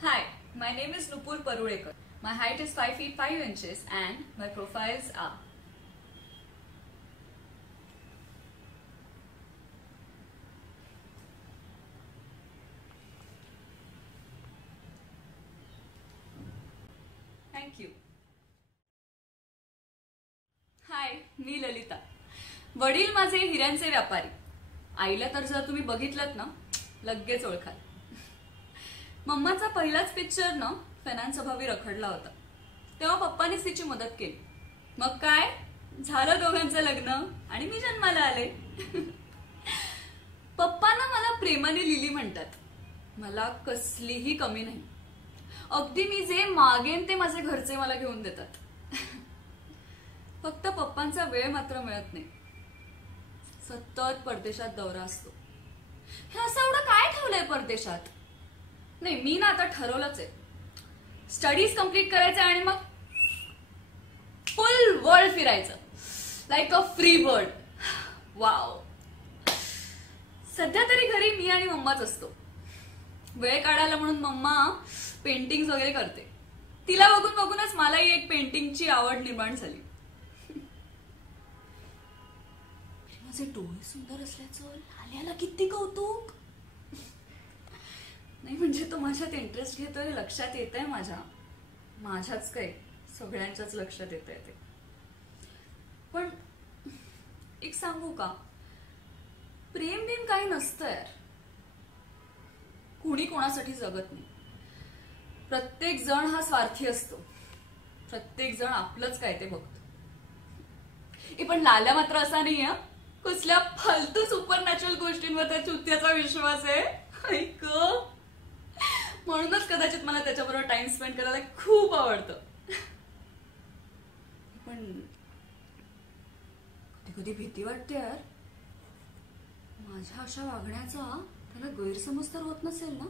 Hi, my name is Nupur Parulekar. My height is 5 feet 5 inches and my profiles are Thank you. हाय, मी ललिता. वडील माझे हिऱ्यांचे व्यापारी. आईला तर जर तुम्ही बघितलत ना लगेच ओळखाल. मम्माचा पहिलाच पिक्चर ना फायनान्स अभावी रखडला होता. तेव्हा पप्पानीच तिची मदत केली. मग काय झालं दोघांचं लग्न आणि मी जन्माला आले. पप्पांना मला प्रेमाने लिली म्हणतात. मला कसलीही कमी नाही. अगदी मी जे मागेन ते माझे घरचे मला घेऊन देतात. फक्त पप्पांचा वेळ मात्र मिळत नाही. सतत परदेशात दौरा असतो. हे असं एवढं काय ठेवलंय परदेशात? नाही, मी ना आता ठरवलंच आहे. स्टडीज कम्प्लीट करायचं आणि मग फुल वर्ल्ड फिरायचं like a free bird. Wow. सध्या तरी घरी मी आणि मम्माच असतो. वेळ काढायला म्हणून मम्मा पेंटिंग वगैरे करते. तिला बघून बघूनच मलाही एक पेंटिंगची आवड निर्माण झाली. माझे डोळे सुंदर असल्याचं लाल्याला किती कौतुक. नाही म्हणजे तो माझ्यात इंटरेस्ट घेतोय लक्षात येत आहे. माझ्याच काय सगळ्यांच्याच लक्षात येत आहे ते. पण एक सांगू का, प्रेम बिम काही नसतं यार. कुणी कोणासाठी जगत नाही. प्रत्येक जण हा स्वार्थी असतो. प्रत्येक जण आपलंच काय ते बघतो. पण लाल्या मात्र असा नाही आहे. कसल्या फालतू सुपर नॅचरल गोष्टींवर त्या चुत्याचा विश्वास आहे. ऐक, म्हणूनच कदाचित मला त्याच्याबरोबर टाइम स्पेंड करायला खूप आवडतं. पण कधी कधी भीती वाटते यार. माझ्या अशा वागण्याचा त्याला गैरसमज तर होत नसेल ना?